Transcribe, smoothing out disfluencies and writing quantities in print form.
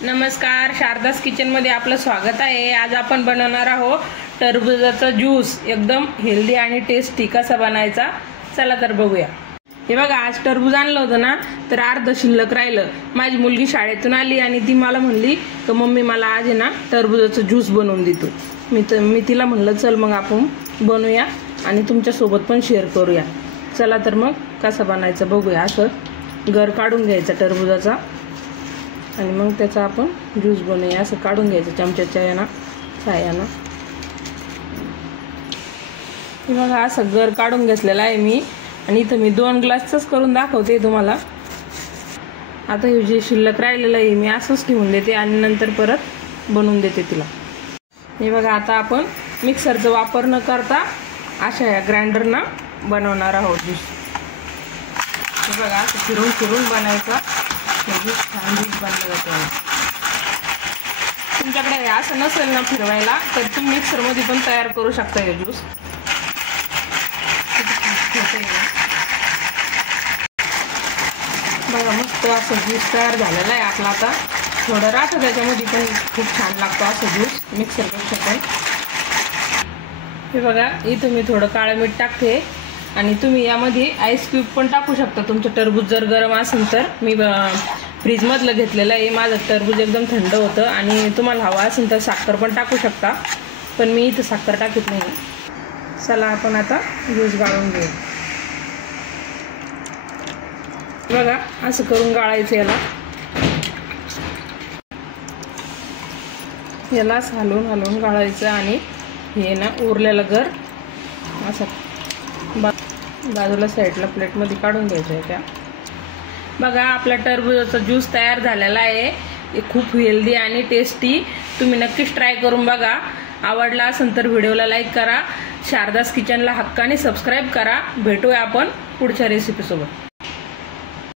नमस्कार, शारदास किचनमध्ये आपलं स्वागत आहे। आज आपण बनवणार आहोत टरबूजाचा ज्यूस। एकदम हेल्दी आणि टेस्टी कसा बनायचा चला तर बघूया। हे बघा, आज टरबूज आणलं होतं ना, तर अर्ध शिल्लक राहिलं। माझी मुलगी शाळेतून आली आणि ती मला म्हणली की मम्मी मला आज आहे ना टरबूजाचा ज्यूस बनवून दे तू। मी तिला म्हणलं चल मग आपण बनवूया आणि तुमच्या सोबत पण शेअर करूया। चला तर मग कसा बनायचा बघूया। असं गर काढून घ्यायचा टरबूजाचा आणि मग त्याचा आपण ज्यूस बनवूया। असं काढून घ्यायचं चमच्याच्या साह्यानं। हे बघा, असं गर काढून घेतलेला आहे मी आणि इथं मी 2 ग्लासच करून दाखवते तुम्हाला। आता हे जे शिल्लक राहिलेलं आहे मी असंच ठेवून देते आणि नंतर परत बनवून देते तिला। हे बघा, आता आपण मिक्सरचा वापर न करता अशा या ग्राइंडरना बनवणार आहोत ज्यूस। हे बघा, असं फिरून फिरून बनायचं छान ज्यूस बनलं जातं। तुमच्याकडे असं नसेल ना फिरवायला तर तुम्ही मिक्सरमध्ये पण तयार करू शकता हे ज्यूस। बघा, मस्त असं ज्यूस तयार झालेला आहे आपला। आता थोडं राहतं त्याच्यामध्ये पण खूप छान लागतो असं ज्यूस मिक्सरपेक्षा पण। हे बघा, इथं मी थोडं काळं मीठ टाकते आणि तुम्ही यामध्ये आईस क्यूब पण टाकू शकता। तुमचं टरबूज जर गरम असेल तर। मी फ्रीजमधलं घेतलेलं आहे। माझं टरबूज एकदम थंड होतं आणि तुम्हाला हवा असेल तर साखर पण टाकू शकता, पण मी इथं साखर टाकत नाही। चला आपण आता ज्यूस गाळून घेऊ। बघा, असं करून गाळायचं याला हलवून हलवून गाळायचं आणि हे ना उरलेलं गर असं बाजूला साईडला प्लेटमध्ये काढून घ्यायचं आहे त्या। बघा, आपला टरबूजाचा ज्यूस तयार झालेला आहे। हे खूप हेल्दी आणि टेस्टी। तुम्ही नक्कीच ट्राय करून बघा। आवडला असेल तर व्हिडिओला लाईक करा, शारदास किचनला हक्काने सबस्क्राईब करा। भेटूया आपण पुढच्या रेसिपीसोबत।